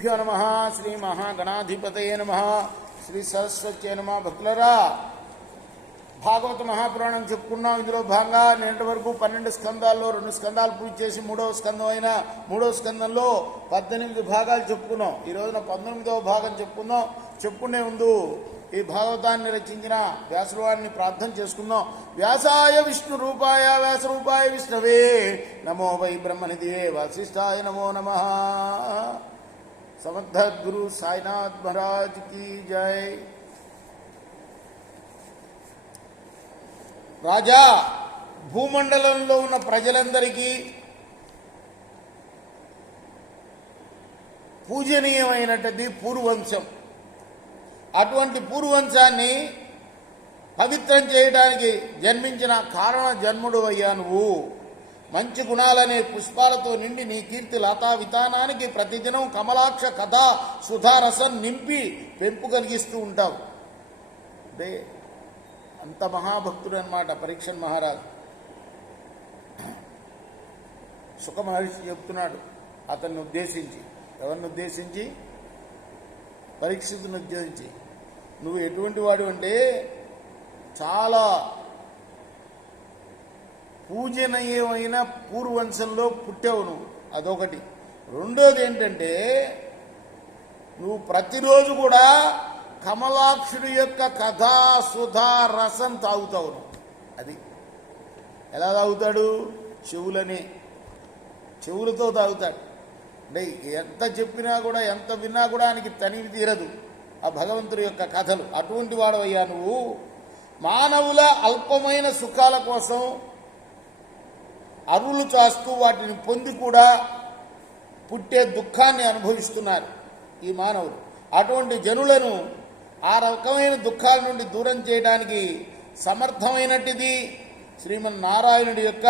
శ్రీగురుభ్యో నమ. శ్రీ మహాగణాధిపతయే నమ. శ్రీ సరస్వత్యే నమ. భక్తులరా, భాగవత మహాపురాణం చెప్పుకున్నాం. ఇందులో భాగంగా నేటి వరకు 12 స్కందాల్లో 2 స్కందాలు పూర్తి చేసి మూడవ స్కందంలో 18 భాగాలు చెప్పుకున్నాం. ఈ రోజున 19వ భాగం చెప్పుకుందాం. చెప్పుకునే ముందు ఈ భాగవతాన్ని రచించిన వ్యాసవారిని ప్రార్థన చేసుకుందాం. వ్యాసాయ విష్ణు రూపాయ వ్యాస రూపాయ విష్ణవే నమో వై బ్రహ్మనిధియే వాసిష్ఠాయ నమో నమః. సమర్థ గురు సాయినాథ్ మహారాజ్ की जय. రాజా, భూమండలంలో ఉన్న ప్రజలందరికీ పూజనీయమైనది పూర్వవంశం. అటువంటి పూర్వవంశాన్ని పవిత్రం చేయడానికి జన్మించిన కారణ జన్ముడు అయ్యా నువ్వు. మంచి గుణాలనే పుష్పాలతో నిండి నీ కీర్తి లతా వితానానికి ప్రతిదినం కమలాక్ష కథా సుధారసం నింపి పెంపు కలిగిస్తూ ఉంటావు. అంటే అంత మహాభక్తుడు అన్నమాట పరీక్షన్ మహారాజు. సుఖ మహర్షి చెప్తున్నాడు అతన్ని ఉద్దేశించి. ఎవరిని ఉద్దేశించి? పరీక్షితుని ఉద్దేశించి. నువ్వు ఎటువంటి వాడు అంటే చాలా పూజనీయమైన పూర్వవంశంలో పుట్టావు నువ్వు. అదొకటి. రెండోది ఏంటంటే నువ్వు ప్రతిరోజు కూడా కమలాక్షుడి యొక్క కథా సుధా రసం తాగుతావు నువ్వు. అది ఎలా తాగుతాడు? చెవులతో తాగుతాడు. అంటే ఎంత చెప్పినా కూడా ఎంత విన్నా కూడా ఆయనకి తనివి తీరదు ఆ భగవంతుడి యొక్క కథలు. అటువంటి వాడవయ్యా నువ్వు. మానవుల అల్పమైన సుఖాల కోసం అరులు చాస్తూ వాటిని పొంది కూడా పుట్టే దుఃఖాన్ని అనుభవిస్తున్నారు ఈ మానవులు. అటువంటి జనులను ఆ రకమైన దుఃఖాల నుండి దూరం చేయడానికి సమర్థమైనటిది శ్రీమన్నారాయణుడి యొక్క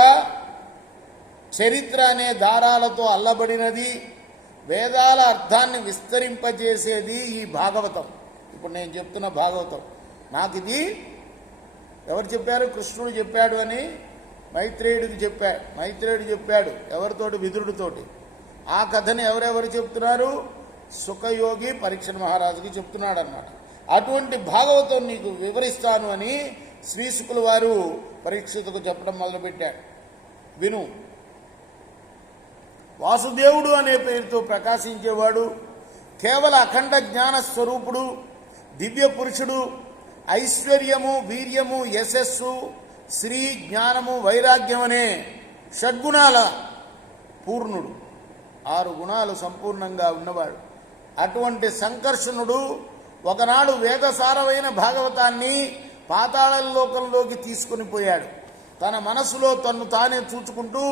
చరిత్ర అనే దారాలతో అల్లబడినది. వేదాల అర్థాన్ని విస్తరింపజేసేది ఈ భాగవతం. ఇప్పుడు నేను చెప్తున్న భాగవతం. నాకు ఇది ఎవరు చెప్పారు? కృష్ణుడు చెప్పాడు అని మైత్రేయుడికి చెప్పాడు. మైత్రేయుడు చెప్పాడు ఎవరితోటి? విదురుడితోటి. ఆ కథని ఎవరెవరు చెప్తున్నారు? సుఖయోగి పరీక్షణ మహారాజుకి చెప్తున్నాడు అన్నమాట. అటువంటి భాగవతం నీకు వివరిస్తాను అని శ్రీశుకుల వారు పరీక్షితుకు చెప్పడం మొదలుపెట్టాడు. విను. వాసుదేవుడు అనే పేరుతో ప్రకాశించేవాడు, కేవల అఖండ జ్ఞాన స్వరూపుడు, దివ్య పురుషుడు, ఐశ్వర్యము, వీర్యము, యశస్సు, శ్రీ, జ్ఞానము, వైరాగ్యం అనే షడ్గుణాల పూర్ణుడు. 6 గుణాలు సంపూర్ణంగా ఉన్నవాడు. అటువంటి సంకర్షణుడు ఒకనాడు వేదసారమైన భాగవతాన్ని పాతాళలోకంలోకి తీసుకుని పోయాడు. తన మనసులో తన్ను తానే చూచుకుంటూ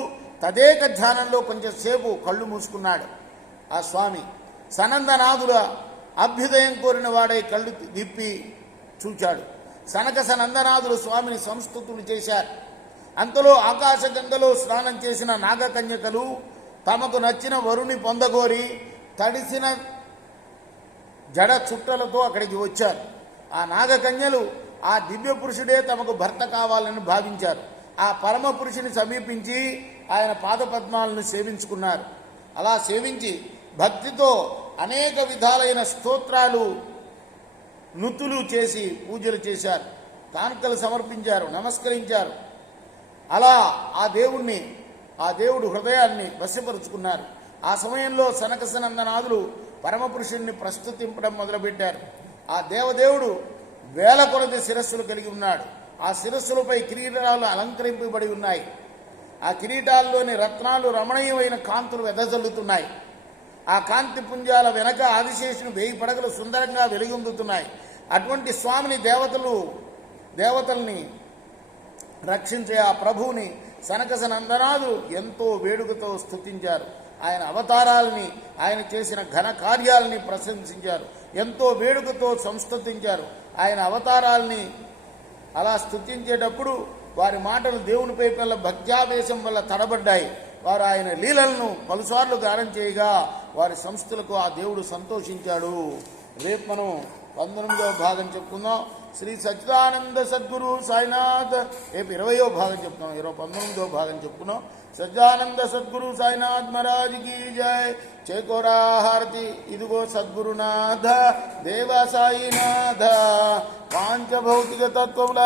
తదేక ధ్యానంలో కొంచెంసేపు కళ్ళు మూసుకున్నాడు ఆ స్వామి. సనందనాథుల అభ్యుదయం కోరిన వాడై కళ్ళు విప్పి చూచాడు. సనక సనందనాథులు స్వామిని సంస్తుతులు చేశారు. అంతలో ఆకాశగంగలో స్నానం చేసిన నాగకన్యకలు తమకు నచ్చిన వరుని పొందగోరి తడిసిన జడ చుట్టలతో అక్కడికి వచ్చారు. ఆ నాగకన్యలు ఆ దివ్య పురుషుడే తమకు భర్త కావాలని భావించారు. ఆ పరమ పురుషుని సమీపించి ఆయన పాదపద్మాలను సేవించుకున్నారు. అలా సేవించి భక్తితో అనేక విధాలైన స్తోత్రాలు నుతులు చేసి పూజలు చేశారు. కానుకలు సమర్పించారు, నమస్కరించారు. అలా ఆ దేవుడు హృదయాన్ని వశపరుచుకున్నారు. ఆ సమయంలో సనకసనందనాథులు పరమపురుషుణ్ణి ప్రస్తుతింపడం మొదలుపెట్టారు. ఆ దేవదేవుడు వేల కొలది శిరస్సులు కలిగి ఉన్నాడు. ఆ శిరస్సులపై కిరీటాలు అలంకరింపబడి ఉన్నాయి. ఆ కిరీటాల్లోని రత్నాలు రమణీయమైన కాంతులు వెదజల్లుతున్నాయి. ఆ కాంతి పుంజాల వెనక ఆదిశేషుని 1000 పడగలు సుందరంగా వెలుగొందుతున్నాయి. అటువంటి స్వామిని దేవతల్ని రక్షించే ఆ ప్రభువుని సనకసనందనాథులు ఎంతో వేడుకతో స్తుతించారు. ఆయన అవతారాలని, ఆయన చేసిన ఘన కార్యాలని ప్రశంసించారు. ఎంతో వేడుకతో సంస్తుతించారు. ఆయన అవతారాలని అలా స్తుతించేటప్పుడు వారి మాటలు దేవునిపై వల్ల భక్త్యావేశం వల్ల తడబడ్డాయి. వారు ఆయన లీలలను పలుసార్లు గానం చేయగా వారి సంస్థలకు ఆ దేవుడు సంతోషించాడు. రేపు మనం 19వ భాగం చెప్పుకుందాం. శ్రీ సచ్చిదానంద సద్గురు సాయినాథ్. రేపు 20వ భాగం చెప్తున్నాం. 19వ భాగం చెప్పుకున్నాం. సజ్జానంద సద్గురు సాయినాథ్ మహారాజ్ की जय. చేకోరా హారతి. ఇదిగో సద్గురునాథ దేవ సాయినాథ. పాంచభౌతిక తత్వముల